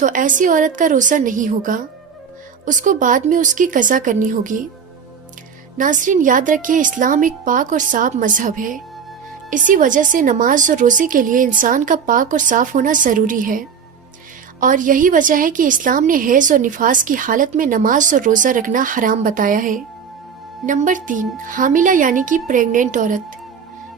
تو ایسی عورت کا روزہ نہیں ہوگا، اس کو بعد میں اس کی قضا کرنی ہوگی۔ ناظرین یاد رکھیں، اسلام ایک پاک اور صاف مذہب ہے، اسی وجہ سے نماز اور روزے کے لیے انسان کا پاک اور صاف ہونا ضروری ہے، اور یہی وجہ ہے کہ اسلام نے حیض اور نفاس کی حالت میں نماز اور روزہ رکھنا حرام بتایا ہے۔ نمبر 3، حاملہ یعنی کہ پریگننٹ عورت۔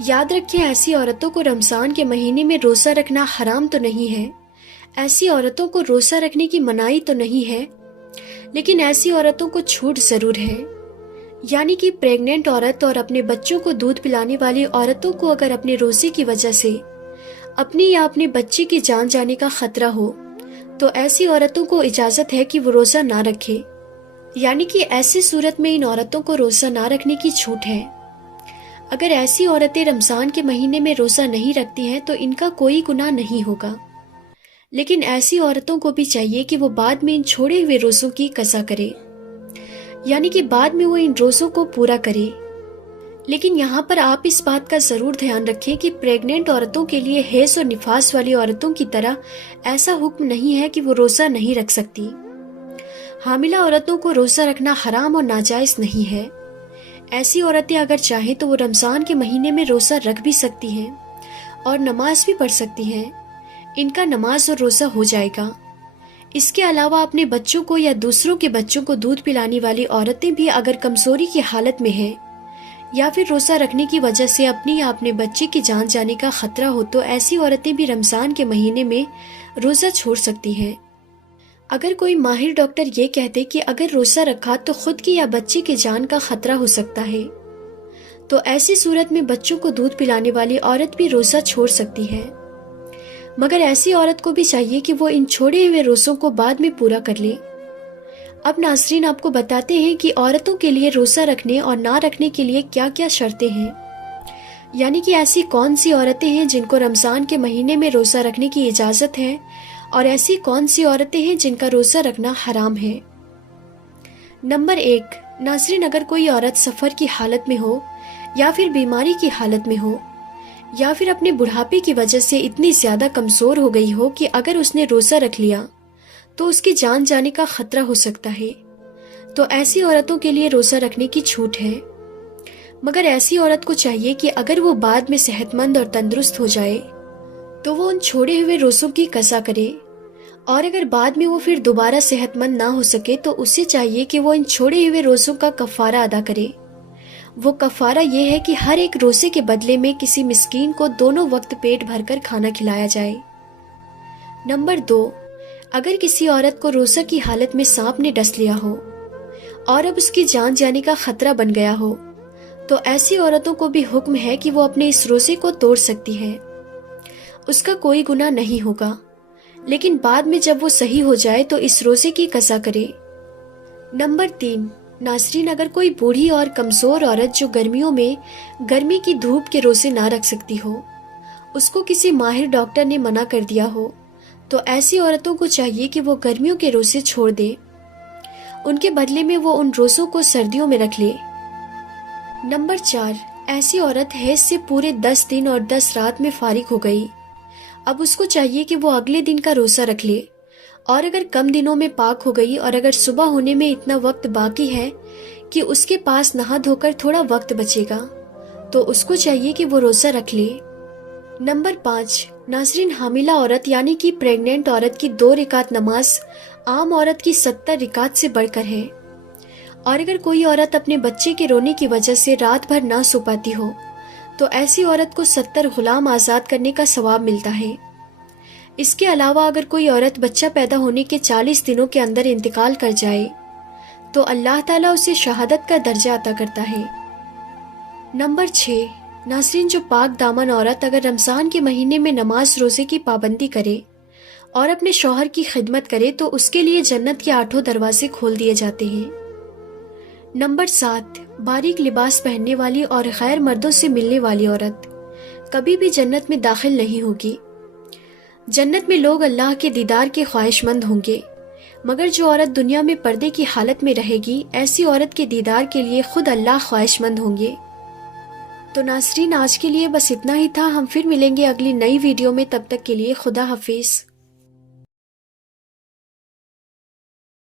یاد رکھیں، ایسی عورتوں کو رمضان کے مہینے میں روزہ رکھنا حرام تو نہیں ہے، ایسی عورتوں کو روزہ رکھنے کی منائی تو نہیں ہے، لیکن ایسی عورتوں کو چھوٹ ضرور ہے۔ یعنی کہ پریگننٹ عورت اور اپنے بچوں کو دودھ پلانے والی عورتوں کو اگر اپنے روزے کی وجہ سے اپنی یا اپنے بچے کی جان جانے کا خطرہ ہو تو ایسی عورتوں کو اجازت ہے کہ وہ روزہ نہ رکھے، یعنی کہ ایسی صورت میں ان عورتوں کو روزہ نہ رکھنے کی چھوٹ ہے۔ اگر ایسی عورتیں رمضان کے مہینے میں روزہ نہیں رکھتی ہیں تو ان کا کوئی گناہ نہیں ہوگا، لیکن ایسی عورتوں کو بھی چاہیے کہ وہ بعد میں ان چھوڑے ہوئے روزوں کی قضا کرے، یعنی کہ بعد میں وہ ان روزوں کو پورا کرے۔ لیکن یہاں پر آپ اس بات کا ضرور دھیان رکھیں کہ پریگننٹ عورتوں کے لیے حیض اور نفاس والی عورتوں کی طرح ایسا حکم نہیں ہے کہ وہ روزہ نہیں رکھ سکتی۔ حاملہ عورتوں کو روزہ رکھنا حرام اور ناجائز نہیں ہے۔ ایسی عورتیں اگر چاہیں تو وہ رمضان کے مہینے میں روزہ رکھ بھی سکتی ہیں اور نماز بھی پڑھ سکتی ہیں، ان کا نماز اور روزہ ہو جائے گا۔ اس کے علاوہ اپنے بچوں کو یا دوسروں کے بچوں کو دودھ پلانے والی عورتیں بھی اگر کمزوری کی حالت میں ہیں یا پھر روزہ رکھنے کی وجہ سے اپنی یا اپنے بچے کی جان جانے کا خطرہ ہو تو ایسی عورتیں بھی رمضان کے مہینے میں روزہ چھوڑ سکتی ہیں۔ اگر کوئی ماہر ڈاکٹر یہ کہتے کہ اگر روزہ رکھا تو خود کی یا بچے کی جان کا خطرہ ہو سکتا ہے، تو ایسی صورت میں بچوں کو دودھ پلانے والی عورت بھی روزہ چھوڑ سکتی ہے، مگر ایسی عورت کو بھی چاہیے کہ وہ ان چھوڑے ہوئے روزوں کو بعد میں پورا کر لے۔ اب ناظرین آپ کو بتاتے ہیں کہ عورتوں کے لیے روزہ رکھنے اور نہ رکھنے کے لیے کیا کیا شرطیں ہیں، یعنی کہ ایسی کون سی عورتیں ہیں جن کو رمضان کے مہینے میں روزہ رکھنے کی اجازت ہے اور ایسی کون سی عورتیں ہیں جن کا روزہ رکھنا حرام ہے۔ نمبر 1، ناظرین اگر کوئی عورت سفر کی حالت میں ہو یا پھر بیماری کی حالت میں ہو یا پھر اپنے بڑھاپے کی وجہ سے اتنی زیادہ کمزور ہو گئی ہو کہ اگر اس نے روزہ رکھ لیا تو اس کی جان جانے کا خطرہ ہو سکتا ہے، تو ایسی عورتوں کے لیے روزہ رکھنے کی چھوٹ ہے۔ مگر ایسی عورت کو چاہیے کہ اگر وہ بعد میں صحت مند اور تندرست ہو جائے تو وہ ان چھوڑے ہوئے روزوں کی قضا کرے، اور اگر بعد میں وہ پھر دوبارہ صحت مند نہ ہو سکے تو اسے چاہیے کہ وہ ان چھوڑے ہوئے روزوں کا کفارہ ادا کرے۔ وہ کفارہ یہ ہے کہ ہر ایک روزے کے بدلے میں کسی مسکین کو دونوں وقت پیٹ بھر کر کھانا کھلایا جائے۔ نمبر 2، اگر کسی عورت کو روزہ کی حالت میں سانپ نے ڈس لیا ہو اور اب اس کی جان جانے کا خطرہ بن گیا ہو تو ایسی عورتوں کو بھی حکم ہے کہ وہ اپنے اس روزے کو توڑ سکتی ہے، اس کا کوئی گناہ نہیں ہوگا، لیکن بعد میں جب وہ صحیح ہو جائے تو اس روزے کی قضا کرے۔ نمبر 3، ناظرین اگر کوئی بوڑھی اور کمزور عورت جو گرمیوں میں گرمی کی دھوپ کے روزے نہ رکھ سکتی ہو، اس کو کسی ماہر ڈاکٹر نے منع کر دیا ہو تو ایسی عورتوں کو چاہیے کہ وہ گرمیوں کے روزے چھوڑ دے، ان کے بدلے میں وہ ان روزوں کو سردیوں میں رکھ لے۔ نمبر 4، ایسی عورت حیض سے پورے 10 دن اور 10 رات میں فارغ ہو گئی، اب اس کو چاہیے کہ وہ اگلے دن کا روزہ رکھ لے، اور اگر کم دنوں میں پاک ہو گئی اور اگر صبح ہونے میں اتنا وقت باقی ہے کہ اس کے پاس نہا دھو کر تھوڑا وقت بچے گا تو اس کو چاہیے کہ وہ روزہ رکھ لے۔ نمبر 5، ناظرین حاملہ عورت یعنی کہ پریگننٹ عورت کی 2 رکعت نماز عام عورت کی 70 رکعت سے بڑھ کر ہے، اور اگر کوئی عورت اپنے بچے کے رونے کی وجہ سے رات بھر نہ سو پاتی ہو تو ایسی عورت کو 70 غلام آزاد کرنے کا ثواب ملتا ہے۔ اس کے علاوہ اگر کوئی عورت بچہ پیدا ہونے کے 40 دنوں کے اندر انتقال کر جائے تو اللہ تعالیٰ اسے شہادت کا درجہ عطا کرتا ہے۔ نمبر 6، ناظرین جو پاک دامن عورت اگر رمضان کے مہینے میں نماز روزے کی پابندی کرے اور اپنے شوہر کی خدمت کرے تو اس کے لیے جنت کے 8 دروازے کھول دیے جاتے ہیں۔ نمبر 7، باریک لباس پہننے والی اور غیر مردوں سے ملنے والی عورت کبھی بھی جنت میں داخل نہیں ہوگی۔ جنت میں لوگ اللہ کے دیدار کے خواہش مند ہوں گے، مگر جو عورت دنیا میں پردے کی حالت میں رہے گی ایسی عورت کے دیدار کے لیے خود اللہ خواہش مند ہوں گے۔ تو ناظرین آج کے لیے بس اتنا ہی تھا، ہم پھر ملیں گے اگلی نئی ویڈیو میں، تب تک کے لیے خدا حافظ۔